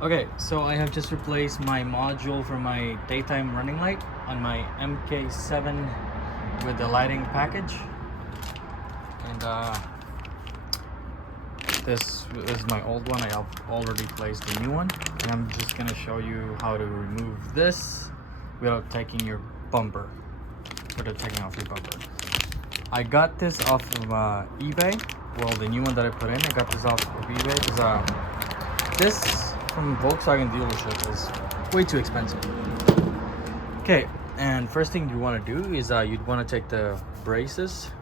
Okay, so I have just replaced my module for my daytime running light on my MK7 with the lighting package. And this is my old one. I have already placed the new one. And I'm just gonna show you how to remove this without taking your bumper, without taking off your bumper. I got this off of eBay. Well, the new one that I put in, I got this off of eBay because this from Volkswagen dealership is way too expensive. Okay, and first thing you want to do is you'd want to take the braces.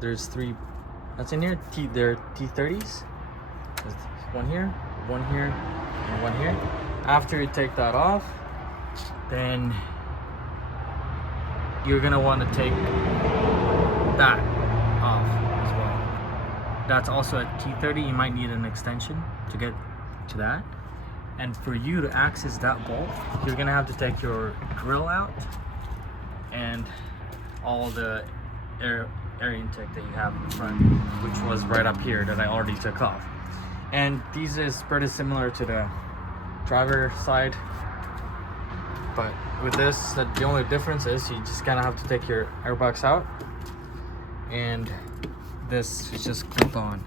There's three that's in here. They're T30s. There's one here, and one here. After you take that off, then you're gonna want to take that off as well. That's also a T30. You might need an extension to get to that. And for you to access that bolt, you're gonna have to take your grill out and all the air intake that you have in front, which was right up here that I already took off. And these is pretty similar to the driver side, but with this, the only difference is you just kind of have to take your airbox out, and this is just clip on.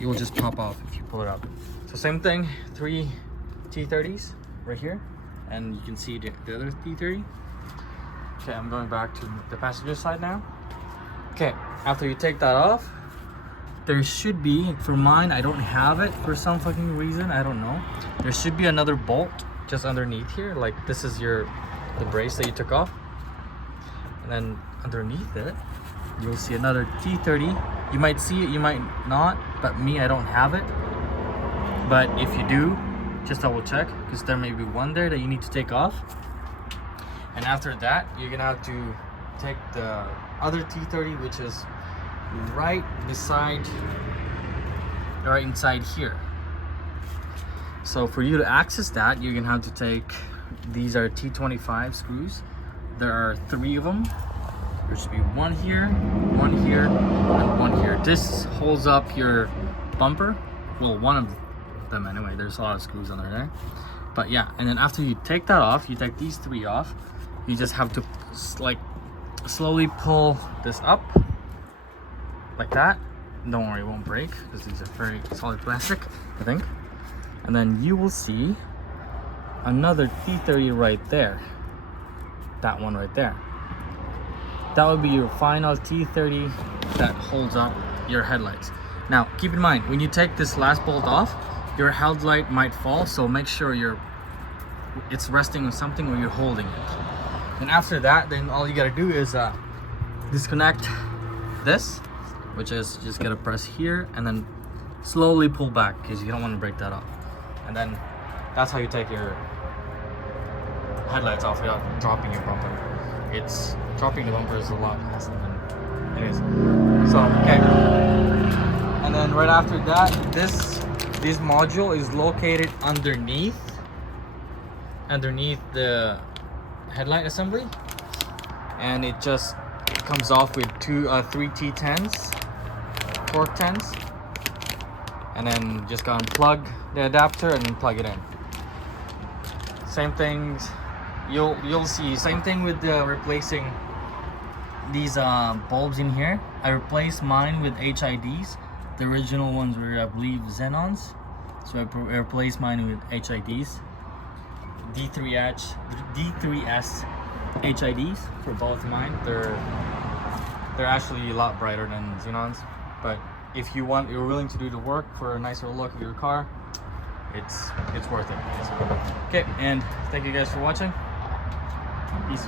It will just pop off if you pull it up. So same thing, 3 T30s right here, and you can see the other T30. Okay, I'm going back to the passenger side now. Okay, after you take that off, there should be, for mine, I don't have it for some fucking reason, I don't know. There should be another bolt just underneath here, like this is the brace that you took off. And then underneath it, you'll see another T30. You might see it, you might not, but me, I don't have it. But if you do, just double check, because there may be one there that you need to take off. And after that, you're gonna have to take the other T30, which is right inside here. So for you to access that, you're gonna have to take, these are T25 screws. There are 3 of them. There should be one here, and one here. This holds up your bumper. Well, one of them anyway. There's a lot of screws under there. But yeah, and then after you take that off, you take these 3 off. You just have to like slowly pull this up like that. Don't worry, it won't break because these are very solid plastic, I think. And then you will see another T30 right there. That one right there. That would be your final T30 that holds up your headlights. Now, keep in mind, when you take this last bolt off, your headlight might fall, so make sure it's resting on something or you're holding it. And after that, then all you gotta do is disconnect this, which is just gotta press here and then slowly pull back because you don't want to break that off. And then that's how you take your headlights off without dropping your bumper. Dropping the bumper is a lot faster than it is. So, okay. And then right after that, this module is located underneath the headlight assembly, and it just comes off with 3 T10s, torque 10s, and then just go unplug the adapter and then plug it in. Same things, you'll see. Same thing with replacing these bulbs in here. I replaced mine with HIDs. The original ones were, I believe, Xenons, so I replaced mine with HIDs. D3S HIDs for both mine. They're actually a lot brighter than Xenons, but if you're willing to do the work for a nicer look of your car, it's worth it. Okay, and thank you guys for watching. Peace.